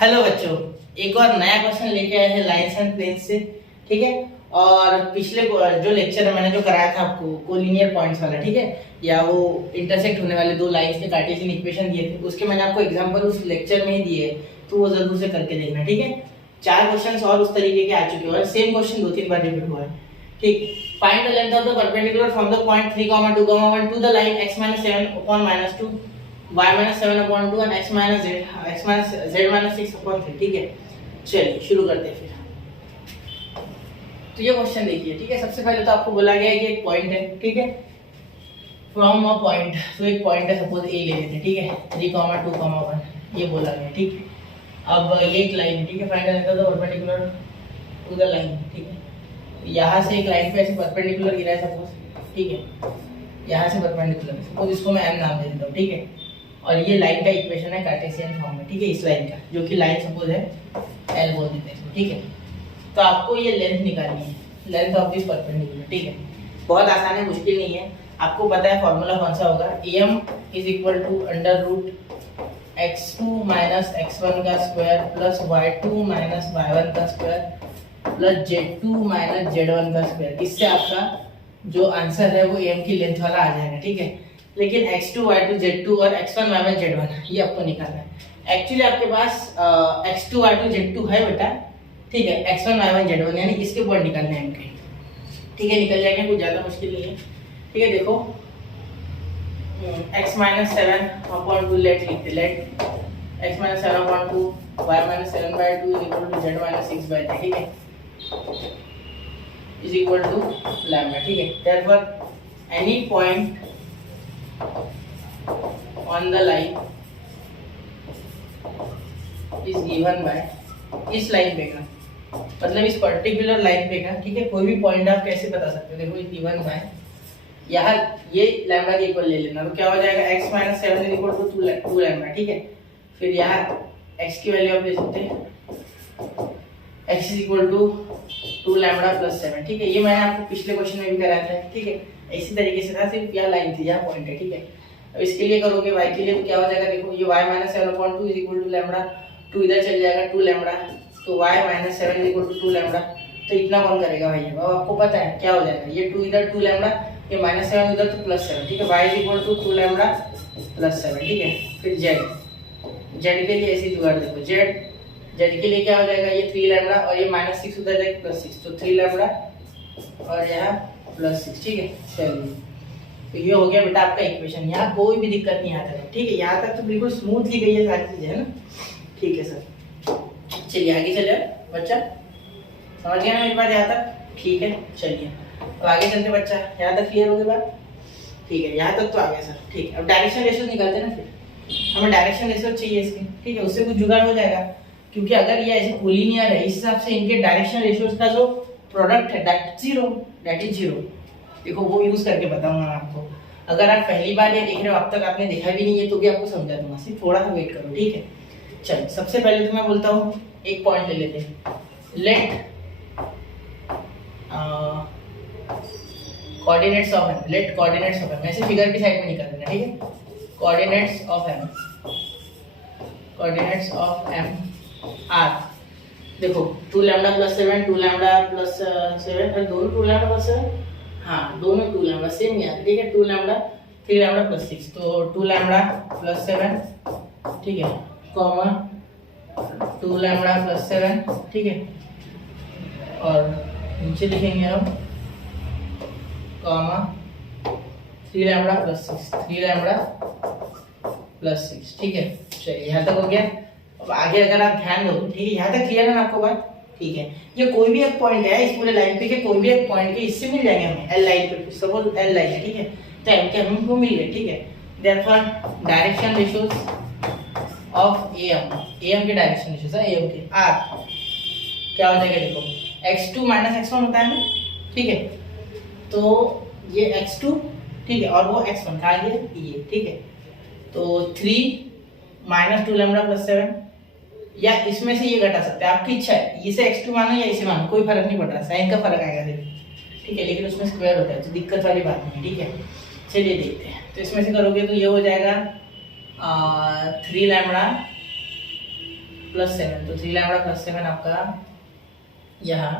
Hello बच्चों, एक और नया क्वेश्चन लेके आए हैं लाइंस एंड प्लेन्स से। ठीक है, और पिछले जो लेक्चर है मैंने जो कराया था आपको कोलिनियर पॉइंट्स वाला, ठीक है, या वो इंटरसेक्ट होने वाले दो लाइंस के कार्टेशियन इक्वेशन दिए थे, उसके मैंने आपको एग्जांपल उस लेक्चर में ही दिए, तो वो जरूर से करके देखना। ठीक है, 4 क्वेश्चंस और उस तरीके के आ चुके हैं, सेम क्वेश्चन 2-3 बार रिपीट हुआ है। ठीक, find the length of the perpendicular from the point 3, 2, 1 to the line x - 7 (-2) y - 7/2 and x - z - 6/3। ठीक है, चलिए शुरू करते हैं फिर। तो ये क्वेश्चन देखिए। ठीक है, सबसे पहले तो आपको बोला गया है कि एक पॉइंट है। ठीक है, फ्रॉम अ पॉइंट, तो एक पॉइंट है, सपोज ए ले लेते हैं। ठीक है, 3, 2, 1 ये बोला गया। ठीक है, अब ये एक लाइन है। ठीक है, find the length of the perpendicular to the line. ठीक है, यहाँ से एक लाइन पे ऐसे परपेंडिकुलर गिरा है सपोज। ठीक है, यहाँ से परपेंडिकुलर, सपोज इसको मैं m नाम दे देता हूँ। ठीक है, और ये लाइन का इक्वेशन है कार्टेशियन फॉर्म में। ठीक है, इस लाइन का, जो कि लाइन सपोज है L बोल देते हैं। ठीक है, तो आपको ये लेंथ निकालनी है, लेंथ ऑफ दिस परपेंडिकुलर। ठीक है, बहुत आसान है, मुश्किल नहीं है। आपको पता है फॉर्मूला कौन सा होगा, am = x2 - x1 का स्क्वायर प्लस y2 - y1 का स्क्वायर प्लस z2 - z1 का स्क्वायर। इससे आपका जो आंसर है वो am की लेंथ वाला आ जाएगा। ठीक है, लेकिन x2 y2 z2 और x1 y1 z1 ये आपको निकालना है। एक्चुअली आपके पास x2 y2 z2 है बेटा। ठीक है, x1 y1 z1 यानी इसके पॉइंट निकालने हैं इनके। ठीक है, निकल जाएंगे, कुछ ज़्यादा मुश्किल नहीं है। ठीक है, देखो x - 7/2 लेट लिखते, लेट x - 7/2 y - 7/2 = z - 6/3। ठीक है, इज इक्वल टू लैम्डा। ठीक है, therefore any point on the line is given by इस लाइन पे का, मतलब इस पर्टिकुलर लाइन पे का। ठीक है, कोई भी पॉइंट आप कैसे बता सकते हो, देखो इज गिवन बाय, यहाँ ये लैम्डा के इक्वल ले लेना, तो क्या हो जाएगा x - 7 = 2 लैम्डा। ठीक है, फिर यहाँ x की वैल्यू आप ले सकते हैं, x = 2 लैम्डा + 7। ठीक है, ये मैंने आपको पिछले क्वेश्चन में भी कराया था। ठीक है, इसी तरीके से था, सिर्फ यहाँ लाइन थी, यहाँ पॉइंट है। ठीक है, अब इसके लिए करोगे y के लिए, तो क्या हो जाएगा, देखो ये y - 7/2 = लैम्डा, 2 इधर चल जाएगा 2 लैम्डा, तो y - 7 = 2 लैम्डा। तो इतना कौन करेगा भाई, अब आपको पता है क्या हो जाएगा, ये 2 इधर 2 लैम्डा, ये -7 उधर तो +7। ठीक है, y = 2 लैम्डा + 7। ठीक है, फिर z के लिए ऐसे जुगाड़, देखो z के लिए क्या हो जाएगा, ये 3 लैम्डा और ये -6 उधर जाएगा +6, तो 3 लैम्डा और यहाँ +6। ठीक है, चलिए, तो ये हो गया बेटा आपका इक्वेशन। यहाँ कोई भी दिक्कत नहीं आता है। ठीक है, यहाँ तक तो बिल्कुल स्मूथली गई है सारी चीजें, है ना। ठीक है सर, चलिए आगे चले। बच्चा समझ गया ना मेरी बात यहाँ तक? ठीक है, चलिए अब आगे चलते बच्चा, यहाँ तक क्लियर हो गई बात? ठीक है, यहाँ तक तो आ गया सर। ठीक है, अब डायरेक्शन रेशियो निकालते हैं ना, फिर हमें डायरेक्शन रेशियो चाहिए इसकी। ठीक है, उससे कुछ जुगाड़ हो जाएगा, क्योंकि अगर ये ऐसे कोलिनियर है, इस हिसाब से इनके डायरेक्शन रेशियोज का जो प्रोडक्ट है दैट इज 0। देखो वो यूज करके बताऊंगा मैं आपको। अगर आप पहली बार ये देख रहे हो, अब तक आपने देखा भी नहीं है, तो भी आपको समझा दूंगा, सिर्फ थोड़ा सा वेट करो। ठीक है, चलो सबसे पहले तो मैं बोलता हूँ एक पॉइंट ले लेते हैं, let coordinates of m, let coordinates of m ऐसे फिगर की साइड में निकाल देना। ठीक है, कोऑर्डिनेट्स ऑफ m आर, देखो 2 लैम्डा + 7 2 लैम्डा + 7 और दोनों 2 लैम्डा + 7, हाँ दोनों 2 लैम्डा सेम ही है। ठीक है, 2 लैम्डा 3 लैम्डा + 6, तो 2 लैम्डा + 7। ठीक है, कॉमा 2 लैम्डा + 7। ठीक है, और नीचे लिखेंगे हम कॉमा 3 लैम्डा + 6, 3 लैम्डा + 6। ठीक है, चलिए यहाँ तक हो गया। अब आगे अगर आप ध्यान दो, ठीक है, यहाँ तक क्लियर है ना आपको बात? ठीक है, ये कोई भी एक पॉइंट है इस पूरे लाइन पे के, कोई भी एक पॉइंट के इससे मिल जाएंगे हमें, एल लाइन पे, सपोज एल लाइन है। ठीक है, तो एम के हमको मिल गए। ठीक है, therefore direction ratios of M के डायरेक्शन रेशियोज है एम के आर क्या हो जाएगा, देखो x2 - x1 होता है ना। ठीक है, तो ये x2, ठीक है, और वो x1 कहाँ गया, ये। ठीक है, तो 3 - 2 लैम्डा + 7, या इसमें से ये घटा सकते हैं, आपकी इच्छा है, इसे x2 मानो या इसे मानो, कोई फर्क नहीं पड़ रहा, साइन का फर्क आएगा देखिए। ठीक है, लेकिन उसमें स्क्वायर होता है, तो दिक्कत वाली बात नहीं है। ठीक है, चलिए देखते हैं, तो इसमें से करोगे तो ये हो जाएगा 3 लैम्डा प्लस 7, तो 3 लैम्बडा प्लस 7 आपका यहाँ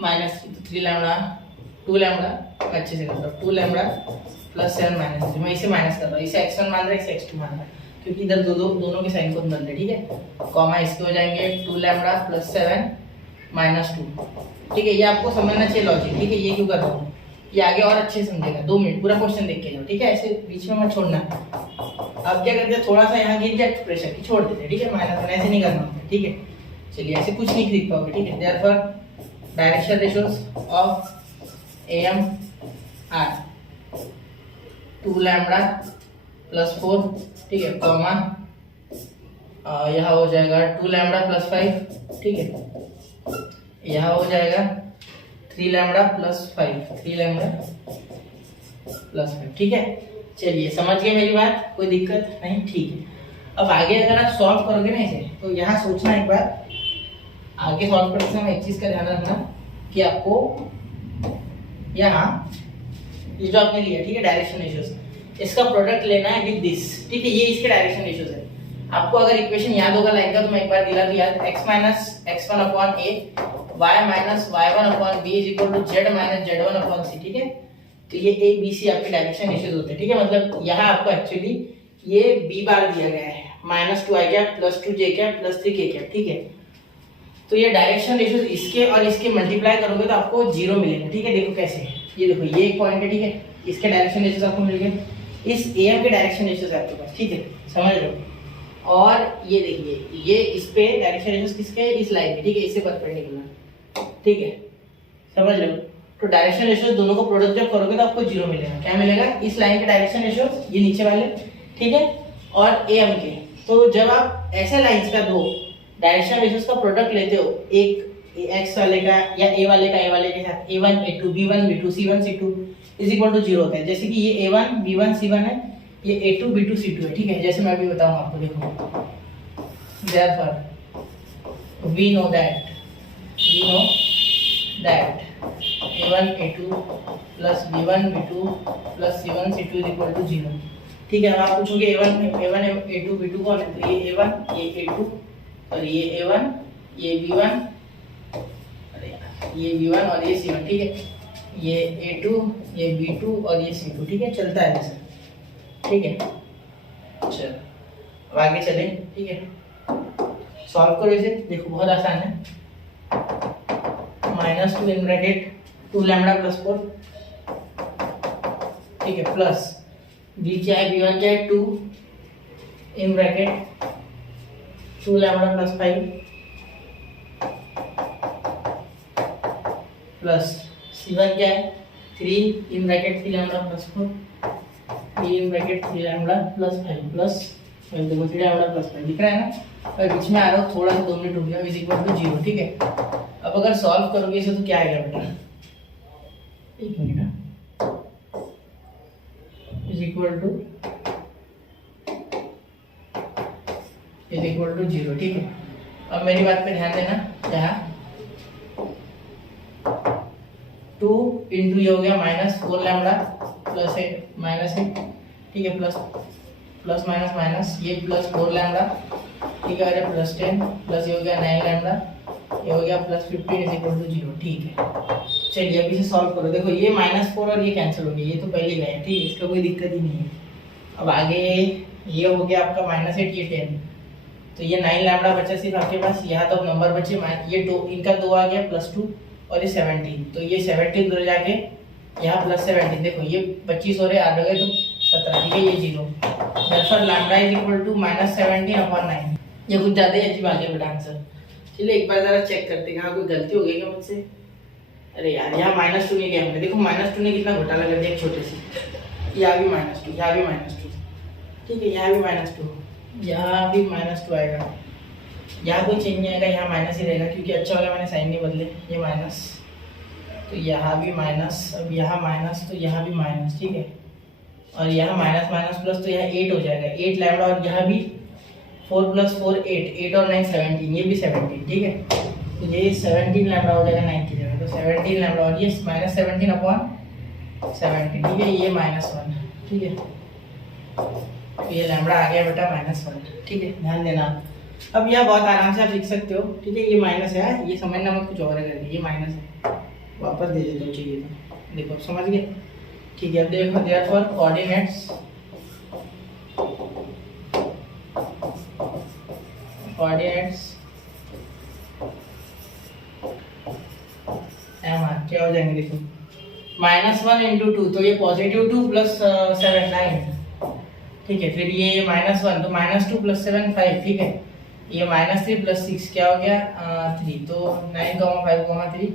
माइनस 3 लैम्बडा 2 लैम्बडा, अच्छे से कर दो, 2 लैम्बडा प्लस 7 माइनस 3। मैं इसे माइनस कर रहा हूँ, इसे x1 मान रहा है, इसे x2 मान रहा है, क्योंकि इधर दोनों के साइन को बदल रहे, ठीक है। कॉमा इसके हो जाएंगे 2 लैम्बडा प्लस 7 माइनस 2, ठीक है। ये आपको समझना चाहिए लॉजिक, ठीक है। ये क्यों कर रहा हूँ, ये आगे और अच्छे से समझेगा। 2 मिनट पूरा क्वेश्चन देख के जाओ, ठीक है। ऐसे बीच में मत छोड़ना। अब क्या करते हैं, थोड़ा सा यहाँ गिर जाए प्रेशर की छोड़ देते हैं, ठीक है। माइनस ऐसे नहीं करना होता, ठीक है। चलिए ऐसे कुछ नहीं खरीद पाओगे, ठीक है। Therefore direction ratios of M are 2 lambda plus 4, ठीक है, कॉमा यहाँ हो जाएगा 2 लैम्बडा प्लस 5, ठीक है। यहाँ हो जाएगा 3 लैम्बडा प्लस 5, 3 लैम्बडा प्लस 5, ठीक है। चलिए समझ गए मेरी बात, कोई दिक्कत नहीं, ठीक है। अब आगे अगर आप सॉल्व करोगे ना इसे, तो यहाँ सोचना एक बार, आगे सॉल्व करते समय एक चीज का ध्यान रखना कि आपको यहाँ ये जो आपने लिया, ठीक है, डायरेक्शन रेशियोज, इसका प्रोडक्ट लेना है विद दिस, ठीक है। ये इसके डायरेक्शन रेशियोज है। आपको अगर इक्वेशन याद होगा लाइन का, तो मैं एक बार दिला दूं याद, x minus x1 upon a, y minus y1 upon b is equal to z minus z1 upon c, ठीक है। तो ये a b c आपके डायरेक्शन रेशियोज होते हैं, ठीक है। मतलब यहाँ आपको एक्चुअली ये b बार दिया गया है, minus 2i cap plus 2j cap plus 3k cap, ठीक है। तो ये डायरेक्शन रेशियोज इसके और इसके मल्टीप्लाई करोगे तो आपको 0 मिलेगा, ठीक है। देखो कैसे, ये देखो ये एक पॉइंट है, ठीक है। इसके डायरेक्शन रेशियोज आपको मिल गए, इस am के डायरेक्शन रेशियोज है आपके पास, ठीक है, समझ लो। और ये देखिए ये इस पे डायरेक्शन रेशियोज किसके, इस लाइन पे, ठीक है, इससे परपेंडिकुलर, ठीक है, समझ लो। तो डायरेक्शन रेशियोज दोनों को प्रोडक्ट जब करोगे तो आपको 0 मिलेगा। क्या मिलेगा, इस लाइन के डायरेक्शन रेशियोज, ये नीचे वाले, ठीक है, और am के। तो जब आप ऐसे लाइंस का दो डायरेक्शन रेशियोज का प्रोडक्ट लेते हो, एक x वाले का या a वाले का a वाले के साथ, a1 a2 b1 b2 c1 c2 is equal to 0 होता है। जैसे कि ये a1 b1 c1 है, ये a2 b2 c2 है, ठीक है। जैसे मैं अभी बताऊंगा आपको, देखो, therefore we know that a1 a2 plus b1 b2 plus c1 c2 is equal to 0, ठीक है। अब आप पूछोगे a1 a2 b2 कौन है, तो ये a1 ये a2 और ये a1 ये b1, ये b1 और ये c1, ठीक है। ये a2 ये b2 और ये c2, ठीक है, चलता है जैसे, ठीक है। चलो अब आगे चलें, ठीक है। सॉल्व करो इसे, देखो बहुत आसान है। Minus 2 in bracket 2 lambda plus 4, ठीक है, प्लस b क्या है, b1 क्या है 2 in bracket 2 lambda plus 5 plus c1 क्या है 3 in bracket 3 lambda plus 4, 3 in bracket 3 lambda plus 5 plus, देखो 3 लैम्बडा प्लस 5 दिख रहा है ना। और बीच में आ रहा हूँ, थोड़ा सा 2 मिनट रुक गया, इज इक्वल टू 0, ठीक है। अब अगर सॉल्व करोगे इसे तो क्या आएगा बेटा, एक मिनट, इज इक्वल टू 0, ठीक है। अब मेरी बात पे ध्यान देना, यहाँ 2 इंटू ये हो गया माइनस 4 लैम्बडा प्लस 8 माइनस 8, ठीक है, प्लस प्लस माइनस माइनस, ये प्लस 4 लैम्बडा, ठीक है, और प्लस 10 प्लस ये हो गया 9 लैम्बडा, ये हो गया प्लस 15 इज इक्वल टू 0, ठीक है। चलिए अब इसे सॉल्व करो, देखो ये -4 और ये कैंसिल हो गया, ये तो पहले गए, ठीक है, इसका कोई दिक्कत ही नहीं है। अब आगे ये हो गया आपका -8 ये 10, तो ये 9 लैम्बडा बचा सिर्फ आपके पास। यहाँ तो नंबर बचे, ये 2 इनका 2 आ गया प्लस 2 और ये 17, तो ये 17 उधर जाके यहाँ प्लस 17, देखो ये 25 हो रहे, 8 हो गए तो 17, ठीक है, ये 0। therefore lambda is equal to -17 upon 9। ये कुछ ज़्यादा ही अजीब आ गया बेटा आंसर। चलिए एक बार ज़रा चेक करते हैं, हाँ कोई गलती हो गई क्या मुझसे। अरे यार यहाँ -2 नहीं लिया हमने, देखो -2 ने कितना घोटाला कर दिया, छोटे से। यहाँ भी -2, यहाँ भी -2, ठीक है, यहाँ भी -2, यहाँ भी -2 आएगा। यहाँ कोई चेंज नहीं आएगा, यहाँ माइनस ही रहेगा, क्योंकि अच्छा वाला मैंने साइन नहीं बदले, ये माइनस, तो यहाँ भी माइनस, अब यहाँ माइनस तो यहाँ भी माइनस, ठीक है, और यहाँ माइनस माइनस प्लस, तो यहाँ 8 हो जाएगा, 8 लैम्बडा, और यहाँ भी 4 + 4 8, 8 और 9 17, ये भी 17, ठीक है, तो ये 17 लैम्बडा हो जाएगा 9 की जगह, तो 17 लैम्बडा, और ये -17 अपॉन 17, ठीक है, ये -1, ठीक है, तो ये लैम्बडा आ गया बेटा -1, ठीक है, ध्यान देना। अब यह बहुत आराम से आप लिख सकते हो, ठीक है। ये माइनस है, ये समझना मत कुछ और है करके, ये माइनस है, वापस दे देता हूँ चाहिए तो, देखो अब समझ गए, ठीक है। अब देखो देयरफॉर कोऑर्डिनेट्स क्या हो जाएंगे, देखो -1 × 2, तो ये +2 + 7 9, ठीक है। फिर ये -1 तो -2 + 7 5, ठीक है। ये -3 + 6 क्या हो गया 3, तो 9, 5, 3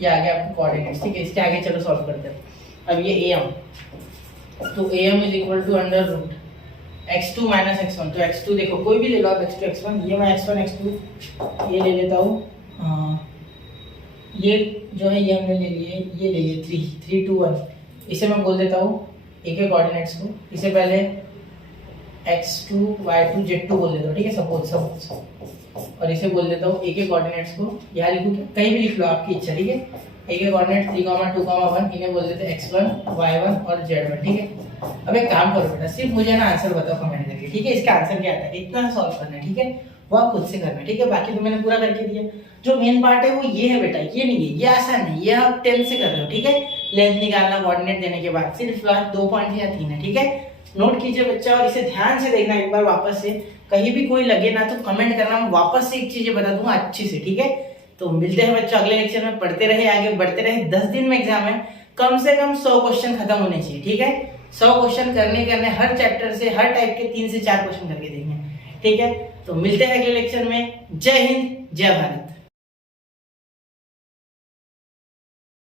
ये आ गया आपके कोऑर्डिनेट्स, ठीक है। इसके आगे चलो सॉल्व करते हैं। अब ये am, तो am = √x2 - x1, तो x2 देखो कोई भी ले लो आप, x2 x1, ये मैं x1 x2 ये ले लेता हूँ, ये जो है ये हमने ले लिए, ये ले लिए 3 2 1, इसे मैं बोल देता हूँ एक एक कोऑर्डिनेट्स को, इसे पहले x2 y2 z2 बोल देता हूँ, ठीक है, सपोज, और इसे बोल देता हूँ एक एक कोऑर्डिनेट्स को, यहाँ लिखूँ क्या, कहीं भी लिख लो आपकी इच्छा, ठीक है। एक एक कोऑर्डिनेट 3, 2, 1 इन्हें बोल देते हैं x1 y1 और z1, ठीक है। अब एक काम करो बेटा, सिर्फ मुझे ना आंसर बताओ कमेंट करके, ठीक है। इसका आंसर क्या आता है, इतना सॉल्व करना है, ठीक है, वो आप खुद से करना है, ठीक है। बाकी तो मैंने पूरा करके दिया, जो मेन पार्ट है वो ये है बेटा, ये नहीं है, ये आसान है, ये आप 10 से कर रहे हो, ठीक है। लेंथ निकालना कोऑर्डिनेट देने के बाद सिर्फ 2 पॉइंट या 3 है, ठीक है। नोट कीजिए बच्चा, और इसे ध्यान से देखना एक बार वापस से, कहीं भी कोई लगे ना तो कमेंट करना, मैं वापस से एक चीज बता दूंगा अच्छी से, ठीक है। तो मिलते हैं बच्चों अगले लेक्चर में, पढ़ते रहे, आगे बढ़ते रहे। 10 दिन में एग्जाम है, कम से कम 100 क्वेश्चन खत्म होने चाहिए, ठीक है। 100 क्वेश्चन करने हर चैप्टर से, हर टाइप के 3 से 4 क्वेश्चन करके देंगे, ठीक है। तो मिलते हैं अगले लेक्चर में। जय हिंद, जय भारत।